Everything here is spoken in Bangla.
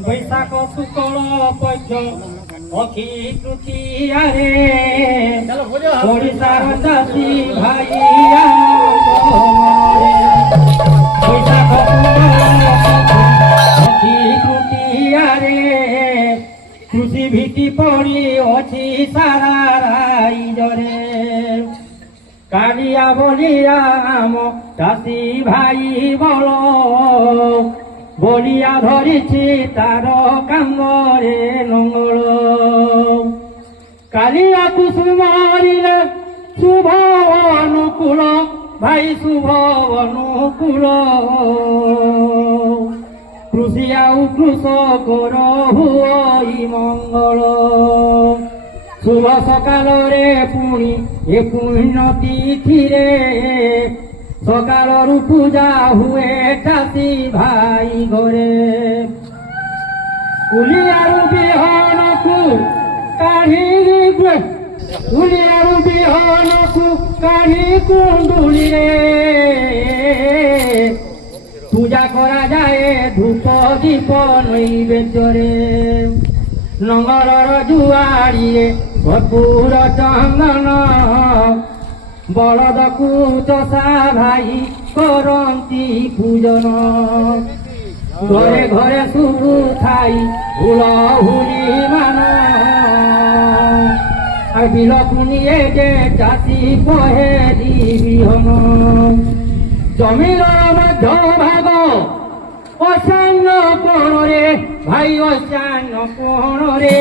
বৈশাখ শুক্ল পক্ষ অখি তৃতীয়ারে ওড়িশার চাষী ভাই বৈশাখ অখি তৃতীয়ারে কৃষি ভীতি পড়ি অছি সারা রাইজরে কালিয়া বলিয়া আম চাষী ভাই বল বলিয়া ধরিছি তার কামরে নঙ্গল কালিয়া কুসুমরিলে শুভ অনুকূল ভাই শুভ অনুকূল কৃষি আউ কৃষকর হুই মঙ্গল শুভ সকালরে পুଣି এ পুণ্য তিথিরে সকালরু পূজা হুয়ে চাষী ভাই ঘরে উলিয়ারু বিহনকু কাঢ়ি উলিয়ারু বিহনকু কাঢ়ি কুণ্ডুলিরে পূজা করা যায় ধূপ দীপ নৈবেদ্যরে নঙ্গলর জুয়াড়িয়ে কর্পূর চন্দন বলদকু চষা ভাই করন্তি পূজন ঘরে ঘরে শুরু থাই হুলহুলি মান আর বিলকু নিয়ে যে চাষী পহেলি বিহন জমির মধ্য ভাগ অশান্য কোণরে ভাই অশান্য কোণরে